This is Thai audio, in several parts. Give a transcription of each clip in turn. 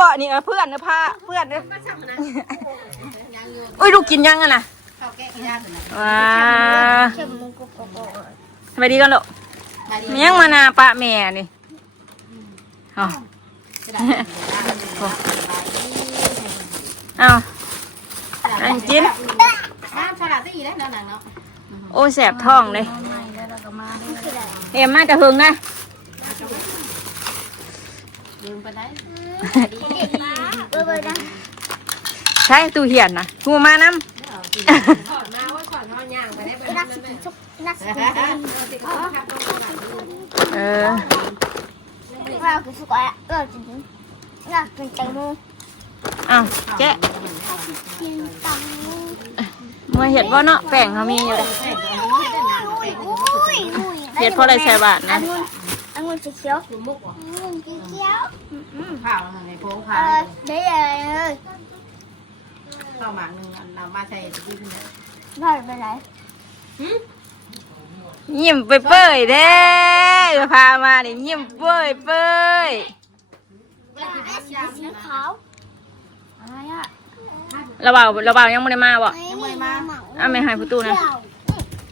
บ่นี่เพื่อนนะพาเพื่อนนะอุ้ยลูกกินยังอะนะว้าสวัสดีกันลูกยังมานาปะแม่นี่อ๋อเอาอันจิ้นโอ้แสบท้องเลยเอ็มมาจะหึงนะใช่ตู้เหียนนะกูมาน้ำเราคือสุกอ่ะเราจริงๆเราเป็นแตงโม อ้าวเจ๊เมื่อเห็ดว่าเนาะแป้งเขามีอยู่เลยเห็ดเพราะอะไรใส่บาทนะองุ่นสีเขียวองุ่นสีเขียวข้าวในโพงข้าวได้เลยข้าวหมากนึงเรามาใส่ที่นี่ได้ไปไหนยิ้มเปื่อยๆเด้พามาเนี่ยยิ้มเปื่อยสีขาวอะไรอ่ะระเบายังไม่ได้มาบ่ยังไม่มาอ้าวไม่ให้ประตูนะ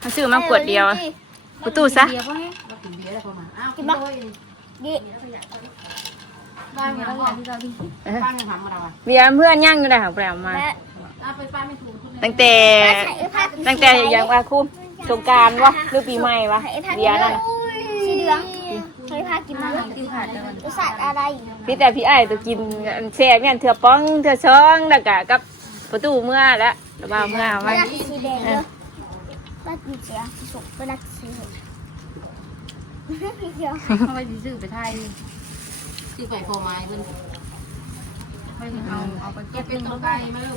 เขาซื้อมาขวดเดียวประตูซะกินเบียร์แล้วพอมาอ้าวกินดิบ้านยังบ้านยังทำมาแล้วเบียร์เพื่อนย่างอยู่ได้ของแปลมาตั้งแต่อย่างว่าคุ้มสงการวะหรือปีใหม่วะเบียร์นั่นสีเหลืองให้พากินมาจะใส่อะไรพี่แต่พี่ไอ้ตัวกินแช่เนี่ยเถื่อป้องเถื่อช้องแล้วก็กับประตูเมื่อแล้วระเบาเมื่อไว้สีแดงเลยรัดเสียสุกไปรัดสีเขาไปซื้อไปไทยซื้อไปโฟไม้เพิ่นไปเอาไปเก็บเป็นตัวไก่มาเริ่ม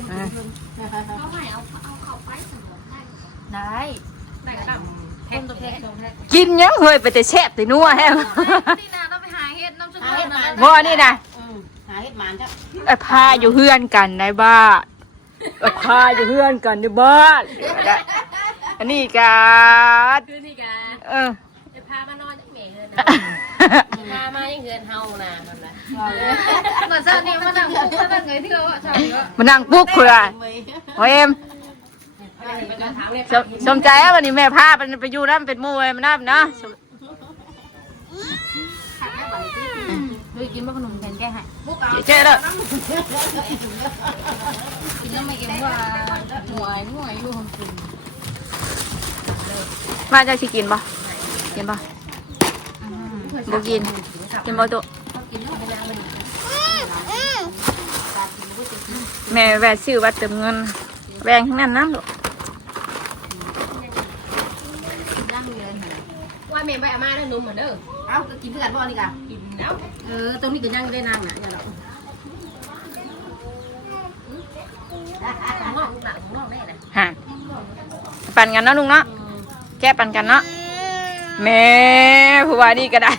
เขาให้เอาเข้าไปได้ก็แพ็คตัวแพ็คกินยังเฮ้ยไปแต่แช่แต่นัวแฮะนี่นะต้องไปหาเห็ดน้ำซุปบ่นี่นะหาเห็ดหมานจ้ะไอ้พาอยู่เฮือนกันในบ้านไอ้พาอยู่เฮือนกันในบ้านอันนี้กันคือนี่กันไอ้พามานอนยังเหม่เลยพามายังเงินเฮานะมันนะเหมือนเจ้านี่มานั่งปุ๊กมานั่งเงยเที่ยวอ่ะชาวนี้ว่ามานั่งปุ๊กคืออะไรโอ้เอ็มสมใจวันนี้แม่พาไปอยู่นั่นเป็นมูเลยมันน่าเนาะดูกินมะขนมแทนแก้ให้เจ๊เลยกินแล้วไม่กินว่าหน่วยลูกของกินมาจะชิกินป่ะกินป่ะบ่กินกินบ่ตัวแม่แวะซื้อวัดเติมเงินแบ่งทั้งนั้นน้ำลูกว่าเมย์ไปอามาได้นุ่มเหมือนเดิมเอ้าก็กินเพื่อนบ่นี่กะกินแล้วตรงนี้ก็ยังได้นางน่ะอย่าหรอกของนอกได้นะฮะปั่นกันเนาะลุงเนาะแก้ปั่นกันเนาะแม่ผู้ว่านี่ก็ได้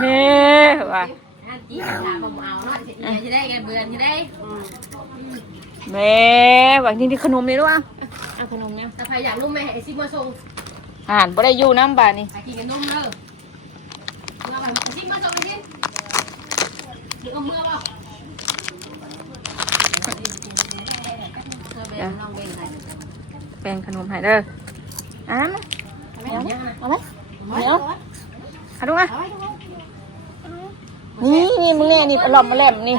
แม่ว่าจีนถามผมเอาเนาะจะได้กันเบื่อจะได้แม่ว่าที่ขนมนี่ด้วยขนมเนี่ยแต่ใครอยากนุ่มแม่ไอซิมาส่งอ่านบ่ได้อยู่น้ำบานี่กินกันนุ่มเด้อเราแบบซิมาส่งไปสิหรือเอาเมื่อเปล่าแป้งขนมไฮเดอร์อ่านเอาไหมเอาดูอ่ะนี่มึงเนี่ยนี่หลอมมาแหลมนี่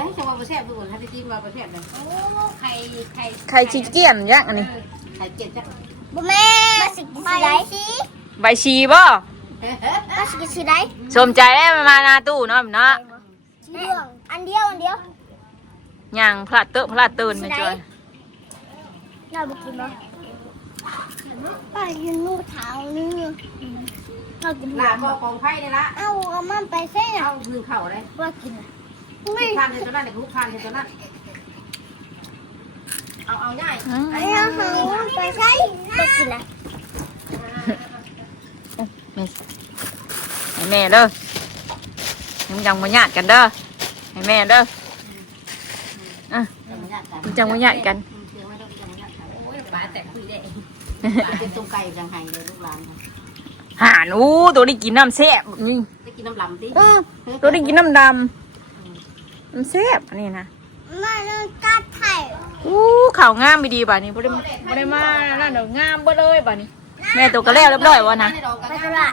ไข่ชิเกี้ยนยักษ์อันนี้ไข่เจียนจ้ะบุแม่มาสิกินสีไหนใบชีบ่มาสิกินสีไหนสมใจได้มาหน้าตู้เนาะเนาะเหลืองอันเดียวย่างพลาดตื่นไปจอยน่าบุกินบ่ป้ายืนงูเท้าเนื้อเรากินหลาบของไผ่นี่ละเอามันไปเส้นเอามือเข่าเลยว่ากินทานเห็นตัวนั้นเด็กลูกทานเห็นตัวนั้นเอาง่ายเอาไปใช้ไปกินละให้แม่เด้อยังมาญาติกันเด้อให้แม่เด้อยังมาญาติกันป้าแต่คุยได้เป็นตรงไก่จังไห้เลยลูกหลานหาหนูตัวนี้กินน้ำแซ่บนี่ได้กินน้ำลำดิตัวนี้กินน้ำดำ มันแซ่บอันนี้นะ มาเรื่องการถ่าย อู้ข่าวงามไม่ดีบ่านี้บ่ได้มานั่นเด้องามบ่เลยบ่านี้แม่ตัวก็แล้วเรียบร้อยวะนะ ไปตลาด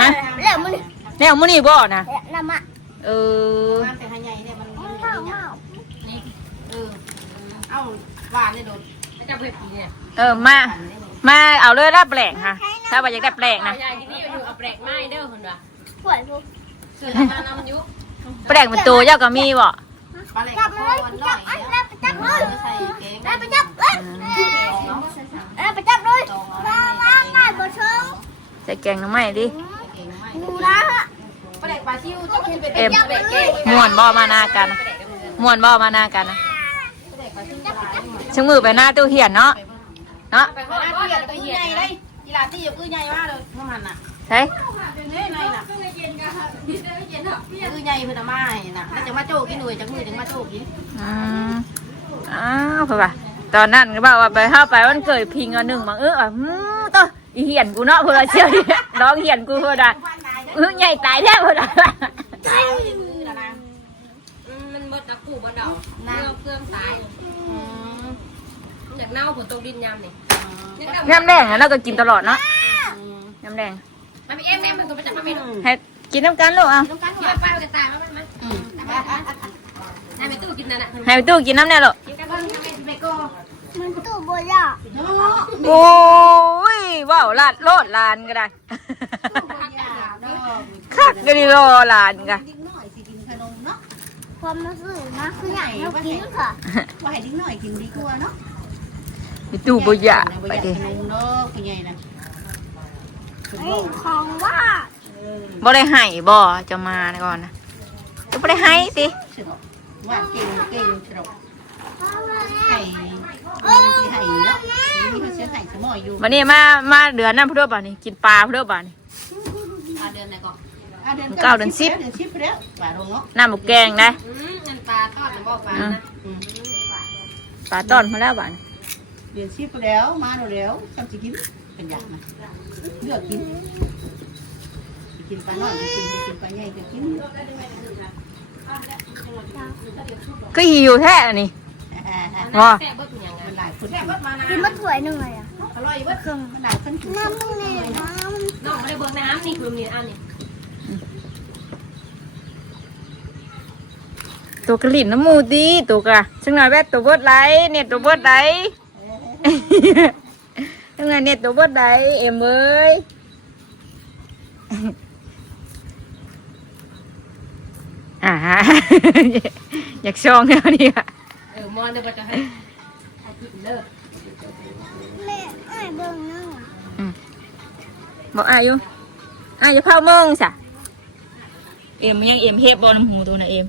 ฮะ แล้วมึง แล้วมื้อนี้บ่นะ น้ำมะ เออ แต่ให้ใหญ่เนี่ยมัน ข้าวเมา นี่เอ้าหวานเลยโดดจะเผ็ดเนี่ย มาเอาเลยรับแปลงค่ะถ้าว่าอยากได้แปลงนะ ยายกินนี่อยู่เอาแปลกไม้เด้อคนว่า ป่วยพวก ซื้อมาน้ำยุ แปลงเป็นตัวเจ้าก็มีบ่ ปลาแหลก จับ ค เล อย หน่ จั อบ ย อัน เด้อ แล้วไปจับเลย ใส่แกง แล้วไปจับเลยแล้วไปจับเลยมาง่ายบ่เชิง ใส่แกงหน่อไม้ดิ ดูนะฮะ ปลาแหลกปลาชิวจะกินเป็น เอ็ม ปลาแหลกแกง ม่วนบ่มานากันม่วนบ่มานากันนะชงมือไปหน้าตู้เหียนเนาะเนาะ ไปว่าเหี้ยตัวใหญ่เลยกีฬาที่อยู่คือใหญ่มากเลยน้ำมันน่ะ ใช่ นี่ในน่ะคือใหญ่เพิ่นมาให้น่ะแล้วจะมาโจกินหน่วยจากมือถึงมาโจกิน อ้าวเพื่อนว่าตอนนั้นก็บอกว่าไปเข้าไปวันเกิดพิงอันหนึ่งมาต่ออีเหียนกูเนาะเพื่อนเชี่ยวดิร้องเหียนกูเพื่อนใหญ่ตายแท้เพื่อน มันบดตะกูบดดอกเครื่องตายอยากเน่าผลตกดินยำนี่ น้ำแดงอ่ะเราก็กินตลอดเนาะน้ำแดง มันมีเอ็มมันตัวประจำมันมีน้ำ ให้กินน้ำกันลูกอ่ะ กันกินไปจะตายแล้วมันนายไปตู้กินนั่นน่ะ ให้ไปตู้กินน้ำแน่ลูก กินกันไปก็ มันตู้บ่ยาก โอ้ยว้าวลาดโลดลานก็ได้คักก็ดีรอลานกัน ความมาซื้อมาคืออย่างเรากินค่ะ ว่าให้ดิ้งหน่อยกินดีกว่าเนาะ ไปตู้บุญะไปดิ ขนมเนาะคุณใหญ่นะ ไอ้ของว่า บ่ได้ให้บ่จะมาก่อนนะจะบ่ได้ให้สิ ว่าเก่งเก่งฉลอง ไข่ ไข่ที่ไข่เนาะนี่เขาเชื่อไข่สมออยู่ วันนี้มาเดือนนั้นเพื่อบ่านี่กินปลาเพื่อบ่านี่ เดือนไหนก่อน เดือน 10 แล้วปลาลงเนาะ น้ำหมกแกงได้ เงินปลาทอดมันบอกปลานะ ปลาต้อนมาแล้วบ่านี่ เดือนชิปแล้วมาแล้วจำสิกินเป็นอย่างนะเลือกกินกินปลาน้อยกินปลาใหญ่ก็กิน ก็หิวแท้อันนี้บ่ เป็นหลายคน กินมาถ้วยหนึ่งเลยอ่ะ อร่อยเว้ยเครื่องหลายคนกิน น้ำมึงเนี่ยน้ำ น้องไม่ได้เบิกน้ำนี่คือมีอันนี้ ตัวกระลิ่นน้ำมูดีตัวกะซึ่งหน่อยแวดตัวเบิดไหลเน็ตตัวเบิดไหลซึ่งหน่อยเน็ตตัวเบิดไหลเอ็มเอ้ยอยากชองแล้วนี่ค่ะ มอนเดี๋ยวจะให้กินเลิก แม่ไอ้เบิ่งนั่ง บอกอายุเผาเมืองสะเอ็มยังเอ็มเฮ็ดบอลหูตัวน่ะเอ็ม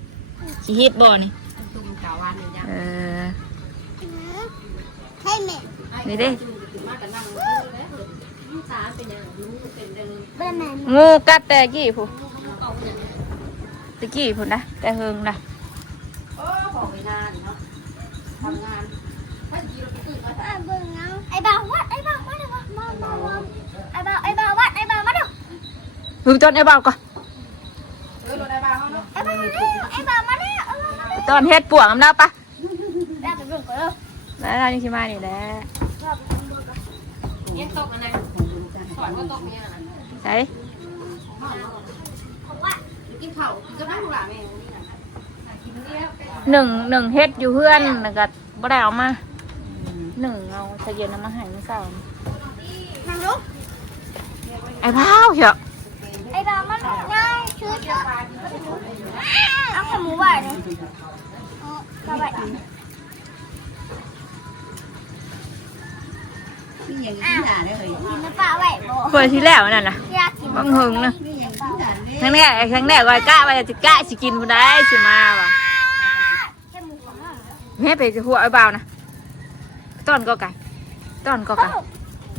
สิเฮ็ดบอลนี่ ตุ้มกาวานนี่จ้ะ ให้แม่ นี่เด้ มากันนั่งสาเป็นอย่างนู้เป็นเดิม เป็นแม่ งูกัดแต่กี้ผู้ตะกี้ผู้นะแต่เฮิงนะ โอ้ของไปนานเนาะทำงานถ้าจีเราไปตื่นก็ ไอ้เบิ่งนั่งไอ้บ่าววัดไอ้บ่าววัดมาไอ้บ่าววัดไอ้บ่าวมาเด้อ พึ่งต้นไอ้บ่าวก่อน รถได้บ้างเนาะ ไอ้บ่าวมาเด้อไอ้บ่าวมาเด้อ ต้นเฮ็ดป่วงอำนาปะ ได้ไปเบิ่งก่อนเด้อ แล้วเรานี่สิมานี่แหละ เนี่ยตกอันไหนสอนว่าตกเนี่ยนะ ใส่ กินข้าวก็นั่งหลังเอง หนึ่งเฮ็ดอยู่เพื่อนแล้วก็บ่ได้เอามาหนึ่งเอาใส่เย็นเอามาให้มื้อเช้า นั่งลง ไอ้พาวเถอะ ไอ้บ่าวมันง่ายชื่อเอาขมูไว้เลยเอาไว้ นี่อย่างนี้ด่าได้เลย กินน้ำปลาไว้บ่ เปิดที่แล้วนั่นน่ะ อยากกิน บังหึงนะ นี่อย่างนี้ด่าเนี่ย ครั้งแรกว่ากะว่าจะกะสิกินบ่ได้สิมาว่ะ แค่หมูของเรา แม่ไปหัวไอ้บ่าวนะต้อนก็ไก่ต้อนก็ไก่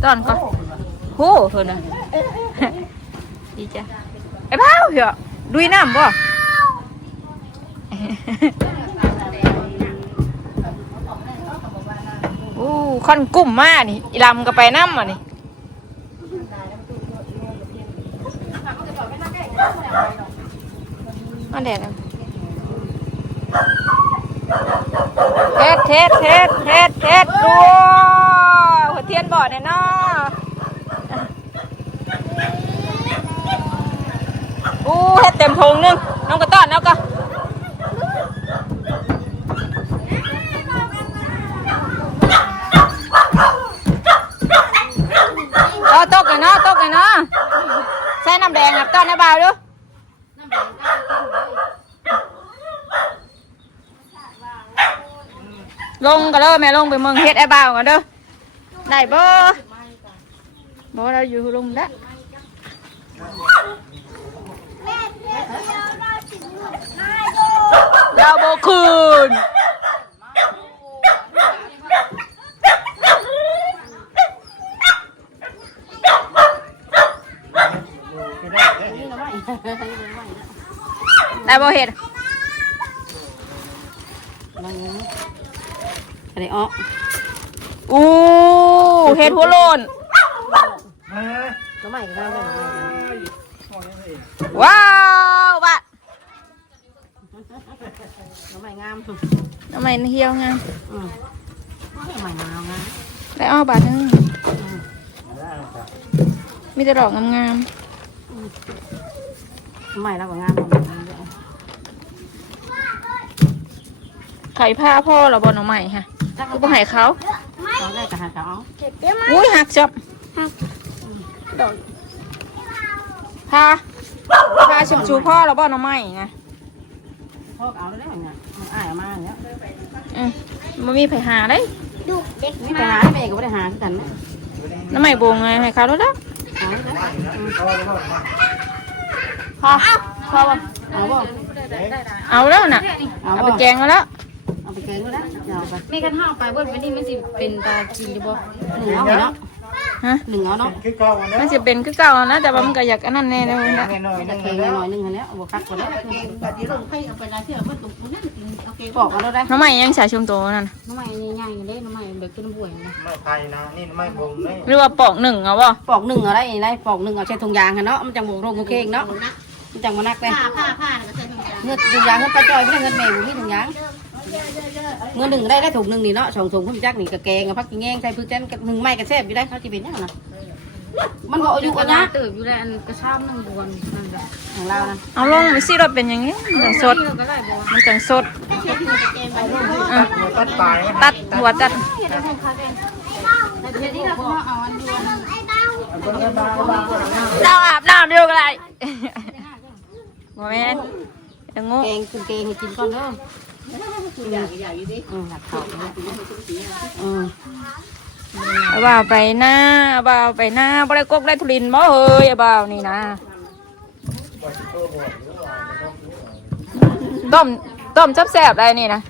ต้อนก็โหเพิ่นน่ะดีจ้ะไอ้พาวเถอะดุยน้ำบ่ โอ้ค่อนกุ้มมากนี่อีลำก็ไปน้ำอ่ะนี่อันแดดนะ เฮ็ดดูหัวเทียนบ่อเนี่ยเนาะเฮ็ดเต็มทงนึงน้องกระต้อนแล้วก็ตกเลยเนาะใส่น้ำแดงกับต้อนในบ่าวดูลงกันเลยแม่ลงไปเมืองเฮ็ดไอ้บ่าวกันเด้อได้บ่เราอยู่ลงแล้ว เราโบคืนได้โบเห็ดอะไรอ๋อเห็ดหัวโลนน้ำใหม่ก็ได้ว้าวบ้าน้ำใหม่งามน้ำใหม่เหี่ยวงามน้ำใหม่งามนะได้อ้อบาทนึงมีแต่ดอกงามน้ำใหม่แล้วก็งามไข่ผ้าพ่อเราบอลน้ำใหม่ฮะกูไปให้เขาเขาได้กับหาเขาอุ้ยหักจับผ้าชมชูพ่อเราบอลน้ำใหม่ไงพ่อเอาได้ไหมเนี่ยอ้ายมาอย่างเงี้ยมันมีไผ่หาได้ดูเด็กมีไผ่หาแม่ก็ไม่ได้หากันน้ำใหม่บงไงให้เขาแล้วนะพอเอาแล้วน่ะเอาไปแกงแล้วเอาไปแกงแล้วเอาไปไม่กันห่อไปบนวันนี้มันสิเป็นตาจีนหรือเปล่าหนึ่งเอาเนาะหนึ่งเอาเนาะมันจะเป็นคือเก่านะแต่ว่ามันก็อยากอันนั้นแน่เลยนะตะเคียนหน่อยนึงแล้วบวกคักกว่าแล้วแบบนี้ลงให้เอาไปได้เที่ยวมันตกนั่นโอเคบอกกันแล้วได้น้ำใหม่ยังใส่ชุ่มโตนั่นน้ำใหม่ใหญ่ๆเลยน้ำใหม่เด็กกินบวยนะไม่ไทยนะนี่ไม่บงเลยหรือว่าปอกหนึ่งเอาป่ะปอกหนึ่งเอาได้ปอกหนึ่งเอาใช้ถุงยางเนาะมันจังบวกโรงโอเคเนาะมันจังมานักเลยผ้าเงินถุงยางเงินปลาจอยไม่ได้เงินแมวที่ถุงยางเงินหนึ่งได้ถุงหนึ่งนี่เนาะสองถุงคุณจักนี่กระแกงกับพักกินแง่งใส่พืชแจนหนึ่งไม้กระแซบอยู่ได้เขาจะเป็นยังไงนะมันก็อยู่กันนะตื่นอยู่ได้อันกระชับหนึ่งบวนของเรานะเอาลงไปสิรถเป็นอย่างนี้มันสดมันจังสดตัดหัวตัดเราอาบน้ำเดียวกันเลยโมเมนต์ยังงูแกงคุณแกงให้กินก่อนเด้อหักเขาบ่าวไปหน้าบ่าวไปหน้าบ่ได้กกได้ทุลินบ่เฮ้ยบ่าวนี่นะต้มแซ่บๆได้นี่นะ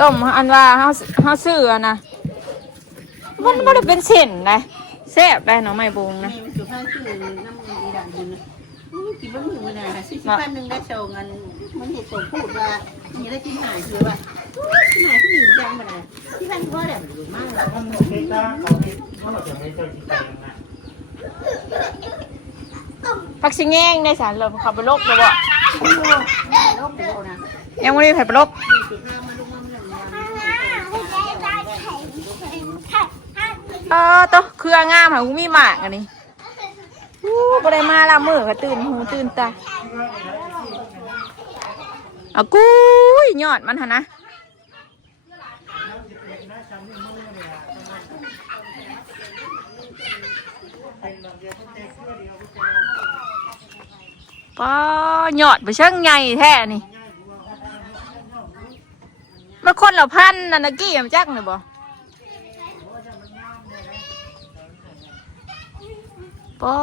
ต้มอันว่าเฮาซื้อนะมันบ่ได้เป็นเส้นได้แซ่บได้เนาะไม่บงนะกินบะหมี่วันไหน40 นึงได้โชว์เงินมันเห็นตัวพูดว่ามีอะไรกินหายคือว่ากินหายที่หนึ่งจังมาเลยที่บ้านพ่อเนี่ยมากเลยมันโอเคจ้าเขาคิดว่าเราจะไม่เจอกินกันนะผักชิงแง่งในสารเลยขับไปโลกเลยบ่ยังไม่ได้ไผ่ปลกโตเครืองามค่ะกูมีหมากอันนี้บ่ได้มาละมือก็ตื่นหูตื่นตาเอากุ้ยยอดมันหะนะป้ายอดไปช่างใหญ่แท้นี่มันคนละพันนันกี้มันจักเลยบ่ปอ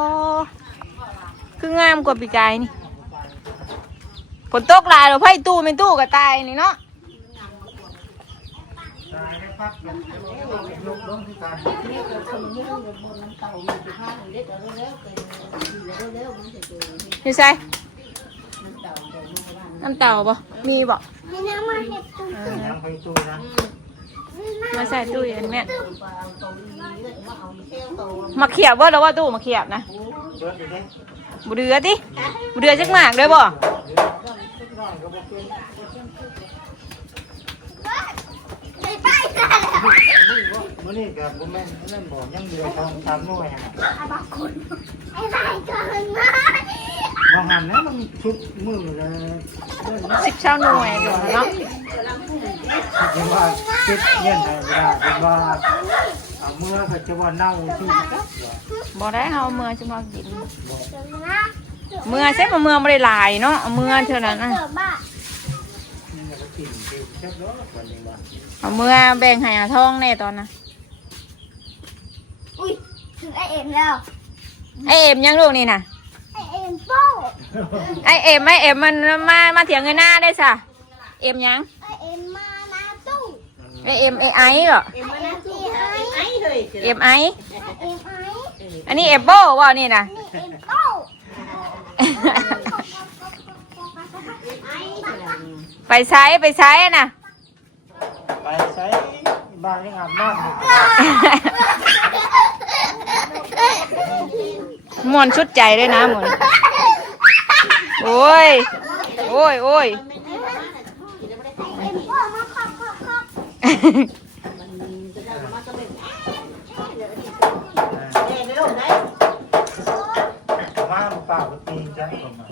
คืองามกว่าปีกายนี่ฝนตกหลายเราไพ่ตู้ไม่ตู้ก็ตายนี่เนาะนี่ใช่น้ำเต่าบ่มีบ่มาใส่ตู้เย็นแม่มาเขียบว่าแล้วว่าตู้มาเขียบนะบุเดือดิบุเดือจักหมากเลยบ่ อยก็บ่เป็น ไปได้แล้ว มื้อนี้ก็บ่แม่นนั่นบ่ยังเหลือทอง3หน่วยอ่ะ บางคนไอ้ได้เกินมา บ่หันนะมันชุดมือเลย 10 เช้าหน่วยอยู่เนาะ เห็นว่าชุดเย็นได้บ่ได้เห็นว่าเอาเมื่อก็จะว่าเน่าที่ครับ บ่ได้เฮาเมื่อจะมากินเมื่อใช่บ่เมื่อบ่ได้หลายเนาะเอาเมื่อเท่านั้นน่ะ เกิดบ้า นี่ก็กินคือจักเนาะวันนี้ว่า เอาเมื่อแบ่งให้อาทองแน่ตอนน่ะ อุ้ยถึงไอเอ็มแล้ว ไอเอ็มยังลูกนี่น่ะ ไอเอ็มโป้ ไอเอ็มมันมาเถียงเงินหน้าได้ซะเอ็มยัง ไอเอ็มมานาตู้ ไอเอ็มไอเหรอ เอ็มมานาตู้ไอ เอ็มไอ เอ็มไอ อันนี้เอฟโบว่านี่น่ะ นี่เอ็มโป้ ไปใช้น่ะ ไปใช้บ้านยังอาบน้ำอยู่ มวนชุดใจเลยนะหมวนโอ้ย เอ็มโป้มาคับ มาเปล่าก็ตีนจังผมมา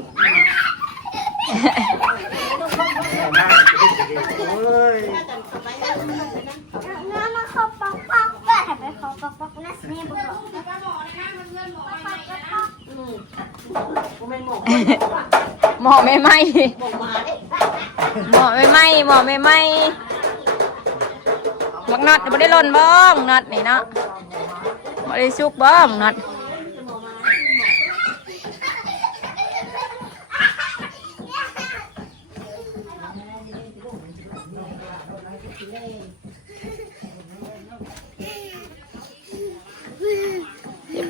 โอ้ย น้ำมาคับปักปักแม่ไปคับปักปักนะนี่บุก หมอไม่ไหมหมอไม่ไหมบักน็อตบ่ได้หล่นบ้องน็อตนี่เนาะบ่ได้สุกบ้องน็อต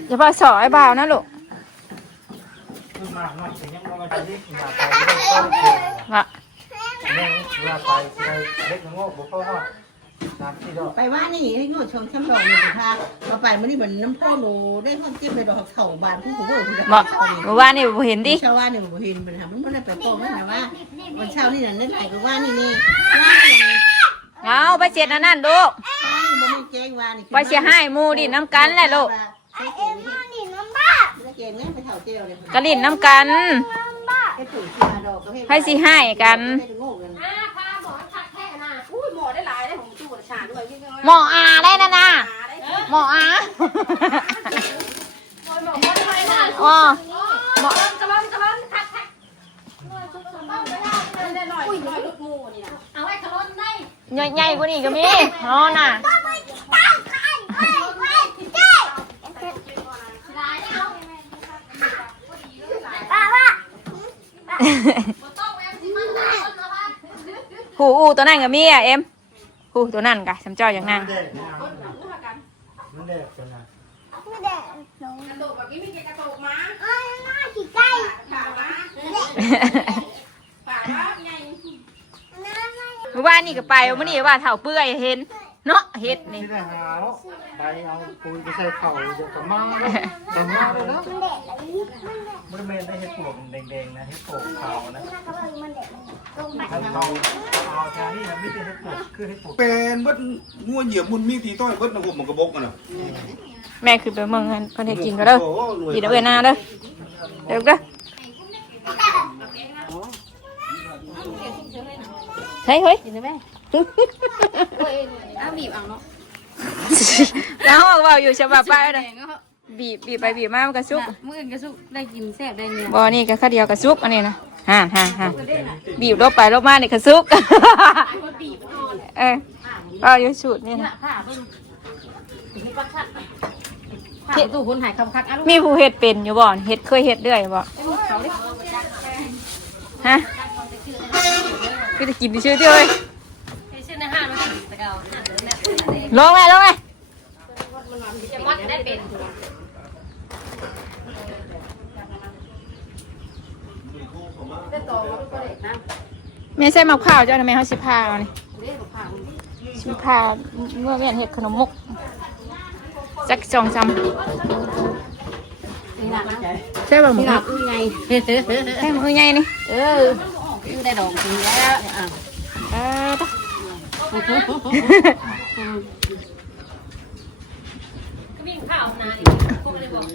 อย่าพาสอไอ้บ่าวนะลูก มาหน่อยยังมาจะเล็กมาไปต้องเก่ง ว่า เนี่ยมาไปเล็กงอกบุกเข้าห้องน้ำที่ดอก ไปว่านี่ให้งดชมช่ำดอกอยู่พามาไปมันนี่เหมือนน้ำพ่อหนูได้ความเจ็บไปดอกเข่าบานผู้ผู้ผู้ บอกเมื่อวานนี่บ่เห็นดิ ชาวบ้านเนี่ยมันเห็นมันทำมันไม่ได้ไปพ่อมันนะว่าวันเช้านี่น่ะนั่นไหนก็ว่านี่ว่าอย่าง เอาไปเสียดอันนั่นลูก มันไม่แจ้งว่านี่ ไปเสียให้หมูดินน้ำกันแหละลูก ไอเอ็มมาหนีน้ำบ้า เกณฑ์เนี่ยไปเถ่าเจียวเลย กระลิ่นน้ำกัน น้ำบ้า ให้ปุ๋ยที่มาดอกก็ให้ ให้สิให้กัน อุ้ยหมอได้หลายได้ผมตู้ชาด้วยยิ่ง หมออาได้นะนะหมออาอ๋อหมอ กระลอนคักได้หน่อยลูกงูนี่นะเอาไว้กระลอนได้ ใหญ่ๆกว่านี้ก็มีอ๋อน่ะ ป้าว่า หูอูตัวนั่นก็มีอ่ะเอ็มหูตัวนั่นกะสำเจ้าอย่างนั่ง มันเด็กมันเด็กจนนะ ไม่ได้ลง กระโดดแบบนี้มีกระโดดมา เอ้ยน่าขี้ไก่ ขามาป่าว่าไง เมื่อวานนี่ก็ไปเมื่อนี้ว่าเถ่าเปื่อยเห็นเนาะเห็ดนี่ ที่ได้หาวไปเอาปุยไปใส่เข่าเดี๋ยวก็มาแต่มาเลยนะ มันเด็ดเลยมันเด็ด บริเวณได้เห็ดปวกแดงๆนะเห็ดปวกขาวนะ มันเด็ดลงไป เราเอาทางนี้นะไม่ใช่เห็ดปวกคือเห็ดปวก เป็นเบิดงัวเหยียบมุนมีตีต้อยเบิดนะผมมันกระบอกกันนะ แม่คือไปเมืองเงินคนให้กินก็เด้อกินเอาเวนาเด้อเดี๋ยวเด้อเฮ้ย กินได้ไหมเอาบีบเอาเนาะ แล้วบอกว่าอยู่ฉบับป้าเลยบีบไปบีบมามันกระซุก มื้ออื่นก็สุกได้กินแซ่บได้เนี่ย บ่นี่ก็ข้าวเดียวกระซุกอันนี้นะฮ่าบีบลบไปลบมานี่กระซุกก็อยู่สูตรนี่นะ ผ้าเพิ่งมีปักชัดผ้าตู้คนหายคำคักอ่ะลูก มีผู้เฮ็ดเป็นอยู่บ่เฮ็ดเคยเฮ็ดเรื่อยบ่ เขาดิ ฮะคือจะกินชื่อที่เอ้ย ชื่อในห้างมันตะเกา ลงไหม จะมัดได้เป็น ไม่ใช่มะพร้าวเจ้าทำไมเขาสิพาเอานี่ เรียกผ้า สิพาเมื่อเวียนเฮ็ดขนมมุกจัก2-3 นี่นะ ใช่บ่หมู นี่นะอุ้ยไง ใช่หมูใหญ่นี่ เออ อยู่ได้ดอกถึงแล้วอ่ะ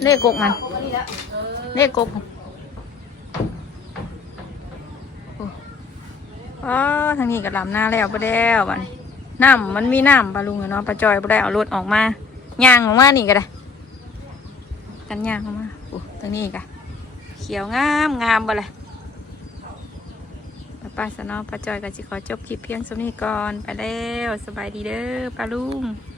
เลขกกมันเลขกกอ๋อทางนี้ก็ลำหน้าแล้วไปแล้วบัดนี้น้ำมันมีน้ำปลาลุงเนาะปลาจอยไปได้เอารถออกมาย่างออกมานี่ก็ได้กันย่างออกมาโอ้ทางนี้ก็เขียวงามงามบ่เลยป้าสนอปลาจอยก็จะขอจบคลิปเพียงสำนี้ก่อนไปแล้วสบายดีเด้อปลาลุง